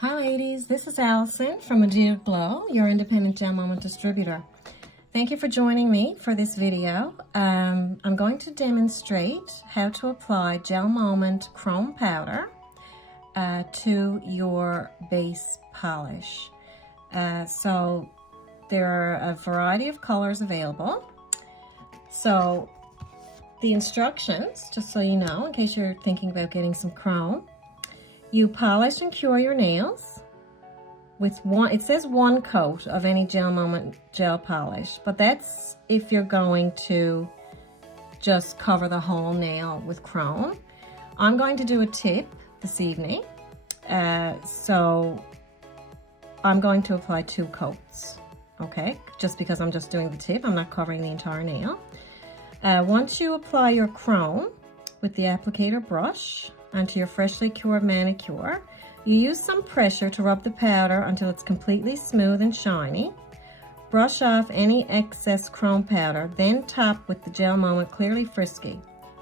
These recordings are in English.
Hi ladies, this is Allison from Untitled Glow, your independent GelMoment distributor. Thank you for joining me for this video. I'm going to demonstrate how to apply GelMoment Chrome Powder to your base polish. So there are a variety of colors available. So the instructions, just so you know, in case you're thinking about getting some chrome, you polish and cure your nails with it says one coat of any GelMoment gel polish, but that's if you're going to just cover the whole nail with chrome. I'm going to do a tip this evening, so I'm going to apply 2 coats, okay? Just because I'm just doing the tip, I'm not covering the entire nail. Once you apply your chrome with the applicator brush onto your freshly cured manicure, you use some pressure to rub the powder until it's completely smooth and shiny. Brush off any excess chrome powder, then top with the GelMoment Clearly Frisky.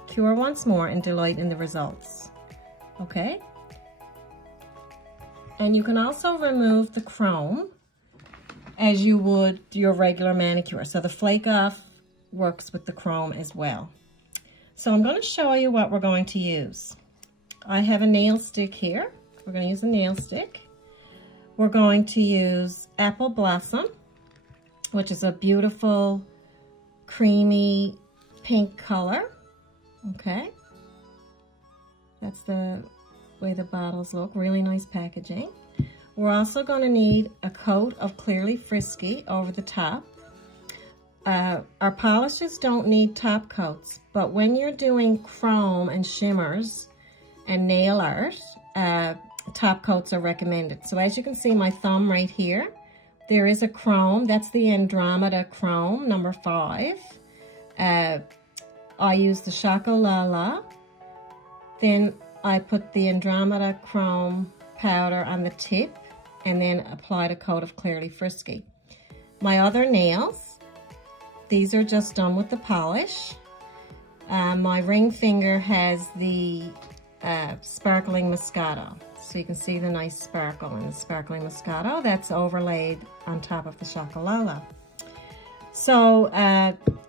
Cure once more and delight in the results. Okay? And you can also remove the chrome as you would your regular manicure. So the flake off works with the chrome as well. So I'm going to show you what we're going to use. I have a nail stick here. We're going to use a nail stick. We're going to use Apple Blossom, which is a beautiful creamy pink color. Okay. That's the way the bottles look. Really nice packaging. We're also going to need a coat of Clearly Frisky over the top. Our polishes don't need top coats, but when you're doing chrome and shimmers and nail art, top coats are recommended. So as you can see, my thumb right here, there is a chrome. That's the Andromeda chrome, number 5. I use the Chocolala. Then I put the Andromeda chrome powder on the tip and then applied a coat of Clearly Frisky. My other nails, these are just done with the polish. My ring finger has the sparkling Moscato. So you can see the nice sparkle in the sparkling Moscato. That's overlaid on top of the Chocolala. So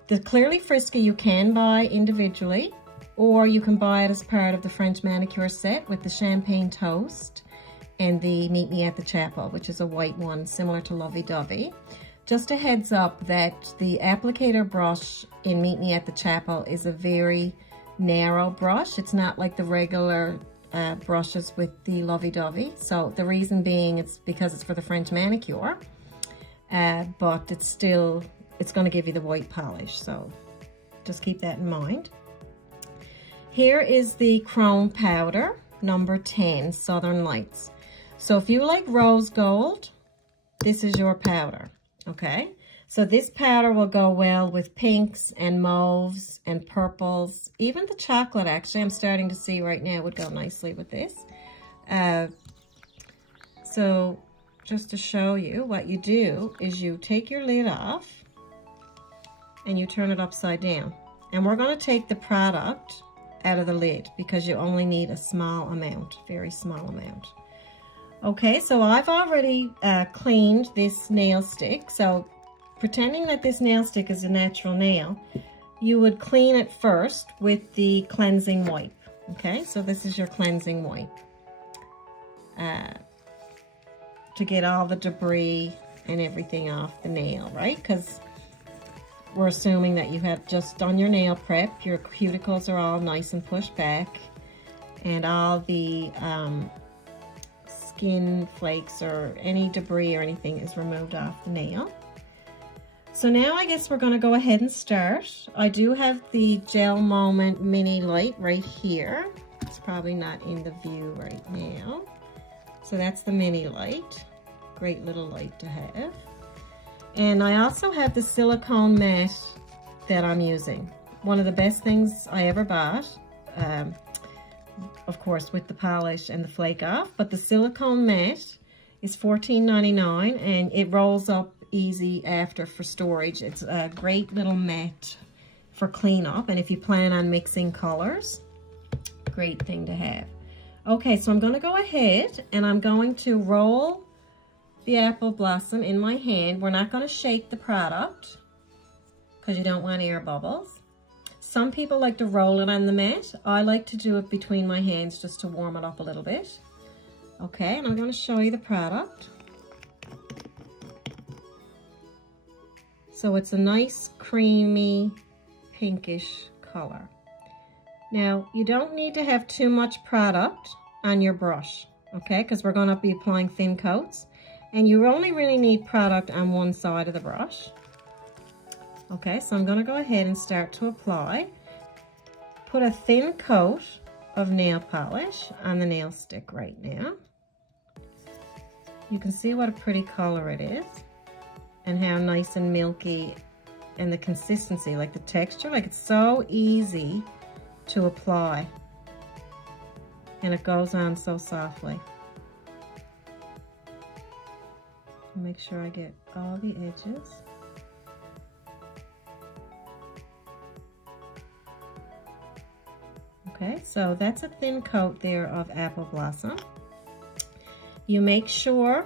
the Clearly Frisky you can buy individually, or you can buy it as part of the French manicure set with the Champagne Toast and the Meet Me at the Chapel, which is a white one similar to Lovey Dovey. Just a heads up that the applicator brush in Meet Me at the Chapel is a very narrow brush. It's not like the regular brushes with the Lovey Dovey. So the reason being, it's because it's for the French manicure, but it's going to give you the white polish. So just keep that in mind. Here is the chrome powder, number 10, Southern Lights. So if you like rose gold, this is your powder. Okay, so this powder will go well with pinks and mauves and purples. Even the chocolate, actually, I'm starting to see right now, would go nicely with this. So just to show you, what you do is you take your lid off and you turn it upside down. And we're going to take the product out of the lid because you only need a small amount, very small amount. Okay, so I've already cleaned this nail stick. So pretending that this nail stick is a natural nail, you would clean it first with the cleansing wipe. Okay, so this is your cleansing wipe to get all the debris and everything off the nail, right? Because we're assuming that you have just done your nail prep. Your cuticles are all nice and pushed back, and all the skin flakes or any debris or anything is removed off the nail. So now I guess we're going to go ahead and start. I do have the GelMoment mini light right here. It's probably not in the view right now. So that's the mini light. Great little light to have. And I also have the silicone mat that I'm using. One of the best things I ever bought. Of course, with the polish and the flake off, but the silicone mat is $14.99 and it rolls up easy after for storage. It's a great little mat for cleanup, and if you plan on mixing colors, great thing to have. Okay, so I'm going to go ahead and I'm going to roll the apple blossom in my hand. We're not going to shake the product because you don't want air bubbles. Some people like to roll it on the mat. I like to do it between my hands just to warm it up a little bit. Okay, and I'm going to show you the product. So it's a nice creamy pinkish color. Now, you don't need to have too much product on your brush, okay, because we're going to be applying thin coats. And you only really need product on one side of the brush. Okay, so I'm going to go ahead and start to apply. Put a thin coat of nail polish on the nail stick right now. You can see what a pretty color it is and how nice and milky, and the consistency, like the texture, like it's so easy to apply, and it goes on so softly. Make sure I get all the edges. Okay, so that's a thin coat there of apple blossom. You make sure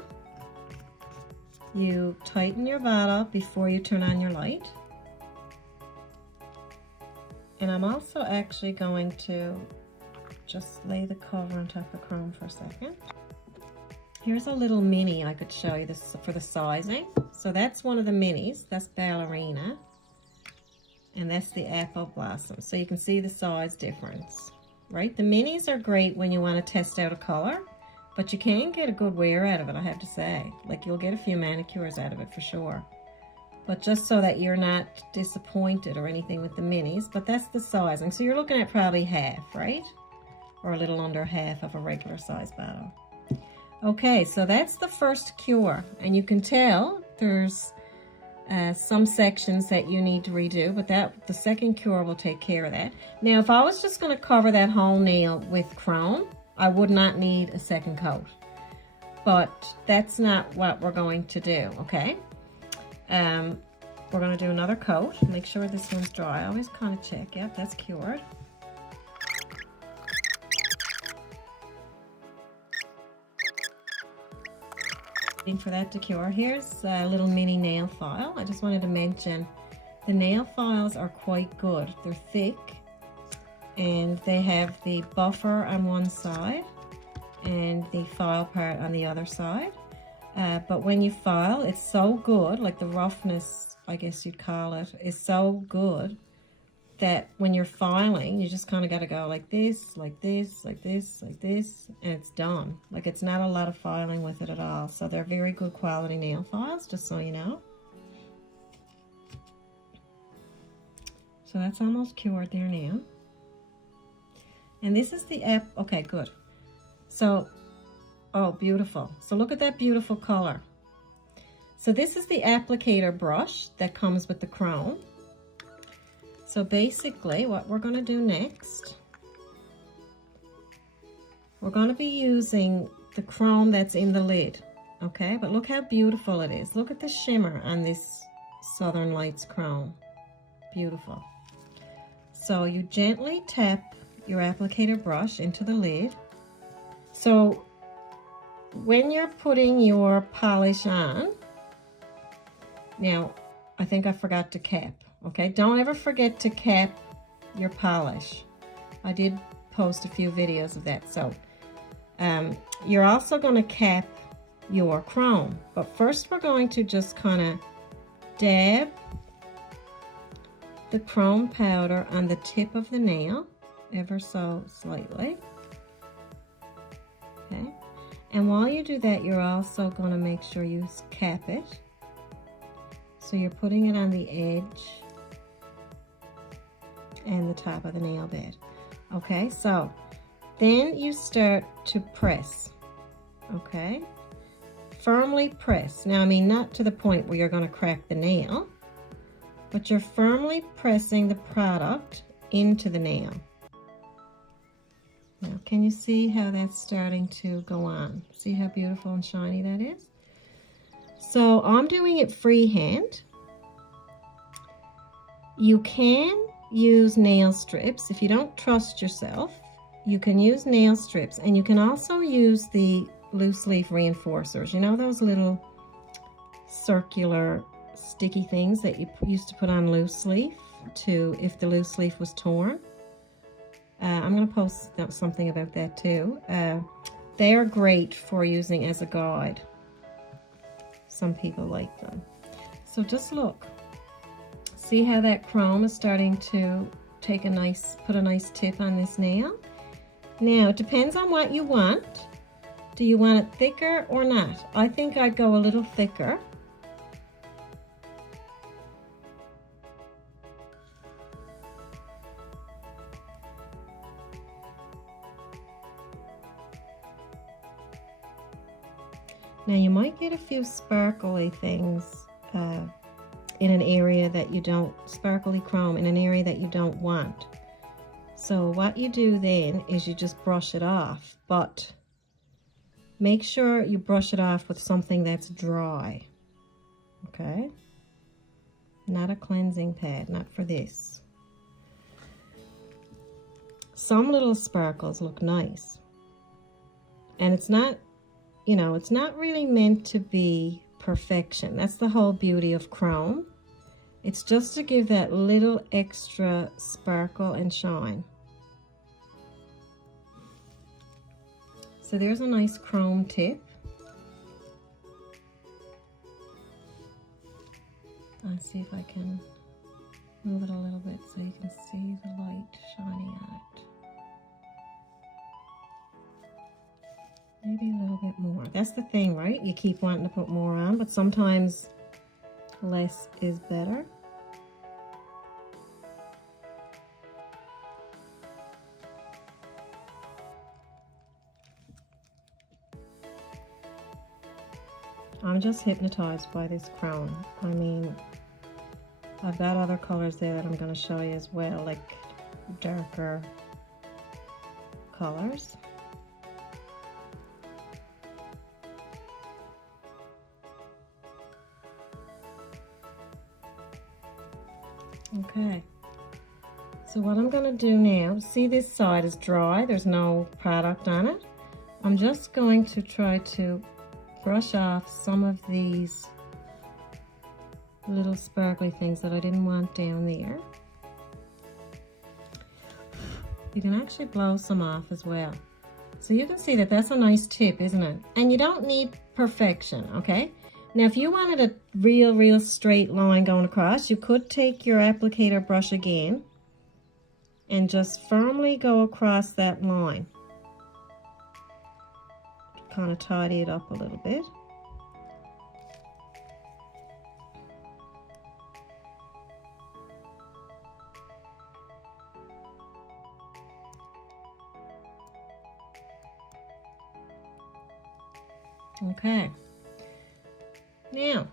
you tighten your bottle before you turn on your light. And I'm also actually going to just lay the cover on top of chrome for a second. Here's a little mini I could show you this for the sizing. So that's one of the minis. That's ballerina. And that's the apple blossom. So you can see the size difference, right? The minis are great when you want to test out a color, but you can get a good wear out of it, I have to say. Like, you'll get a few manicures out of it for sure. But just so that you're not disappointed or anything with the minis, but that's the sizing. So you're looking at probably half, right? Or a little under half of a regular size bottle. Okay, so that's the first cure. And you can tell there's some sections that you need to redo, but the second cure will take care of that. Now, if I was just going to cover that whole nail with chrome, I would not need a second coat. But that's not what we're going to do, okay? We're going to do another coat. Make sure this one's dry. I always kind of check. Yep, that's cured. Waiting for that to cure. Here's a little mini nail file. I just wanted to mention the nail files are quite good. They're thick and they have the buffer on one side and the file part on the other side. But when you file, it's so good, like the roughness, I guess you'd call it, is so good that when you're filing, you just kind of got to go like this, like this, like this, like this, and it's done. Like, it's not a lot of filing with it at all. So they're very good quality nail files, just so you know. So that's almost cured there now. And this is the app. Okay, good. So, oh, beautiful. So look at that beautiful color. So this is the applicator brush that comes with the chrome. So basically what we're going to do next, we're going to be using the chrome that's in the lid, okay? But look how beautiful it is. Look at the shimmer on this Southern Lights chrome. Beautiful. So you gently tap your applicator brush into the lid. So when you're putting your polish on, now I think I forgot to cap. Okay, don't ever forget to cap your polish. I did post a few videos of that. So you're also going to cap your chrome. But first we're going to just kind of dab the chrome powder on the tip of the nail, ever so slightly. Okay, and while you do that, you're also going to make sure you cap it. So you're putting it on the edge and the top of the nail bed. Okay, so then you start to press. Okay, firmly press. Now, I mean, not to the point where you're going to crack the nail, but you're firmly pressing the product into the nail. Now, can you see how that's starting to go on? See how beautiful and shiny that is? So I'm doing it freehand. You can use nail strips if you don't trust yourself. you can use nail strips, and you can also use the loose leaf reinforcers. You know those little circular sticky things that you used to put on loose leaf to if the loose leaf was torn? I'm going to post something about that too. They are great for using as a guide. Some people like them. So just look. See how that chrome is starting to put a nice tip on this nail? Now, it depends on what you want. Do you want it thicker or not? I think I'd go a little thicker. Now you might get a few sparkly things in an area that you don't, sparkly chrome in an area that you don't want. So what you do then is you just brush it off, but make sure you brush it off with something that's dry, okay? Not a cleansing pad, not for this. Some little sparkles look nice. And it's not, you know, it's not really meant to be perfection. That's the whole beauty of chrome. It's just to give that little extra sparkle and shine. So there's a nice chrome tip. I'll see if I can move it a little bit so you can see the light shining on it. Maybe a little bit more. That's the thing, right? You keep wanting to put more on, but sometimes less is better. I'm just hypnotized by this chrome. I mean, I've got other colors there that I'm going to show you as well, like darker colors. Okay, so what I'm going to do now, see this side is dry, there's no product on it. I'm just going to try to brush off some of these little sparkly things that I didn't want down there. You can actually blow some off as well. So you can see that that's a nice tip, isn't it? And you don't need perfection, okay? Now if you wanted a real straight line going across, you could take your applicator brush again and just firmly go across that line. Kind of tidy it up a little bit. Okay. Now,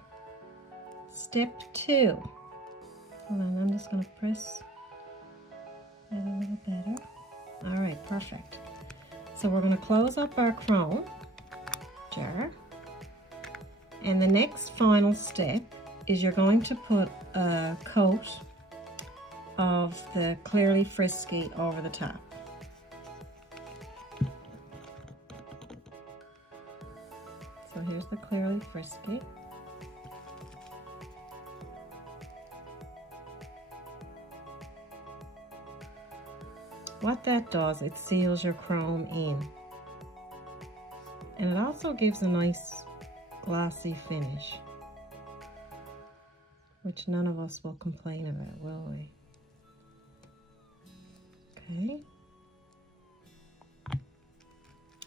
step 2. Hold on, I'm just going to press that a little better. All right, perfect. So we're going to close up our chrome jar, and the next final step is you're going to put a coat of the Clearly Frisky over the top. So here's the Clearly Frisky. What that does, it seals your chrome in. And it also gives a nice glossy finish, which none of us will complain about, will we? Okay.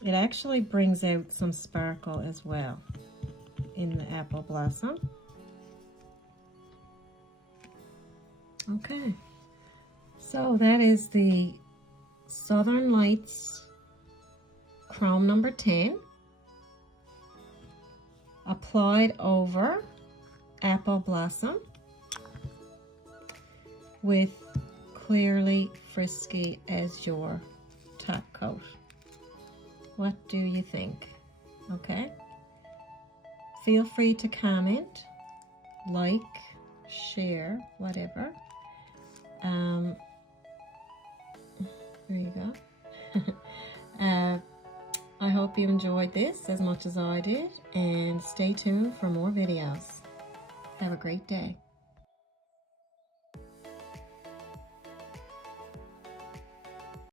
It actually brings out some sparkle as well in the apple blossom. Okay. So that is the Southern Lights Chrome number 10. Applied over apple blossom with Clearly Frisky as your top coat. What do you think? Okay, feel free to comment, like, share, whatever. There you go. I hope you enjoyed this as much as I did, and stay tuned for more videos. Have a great day.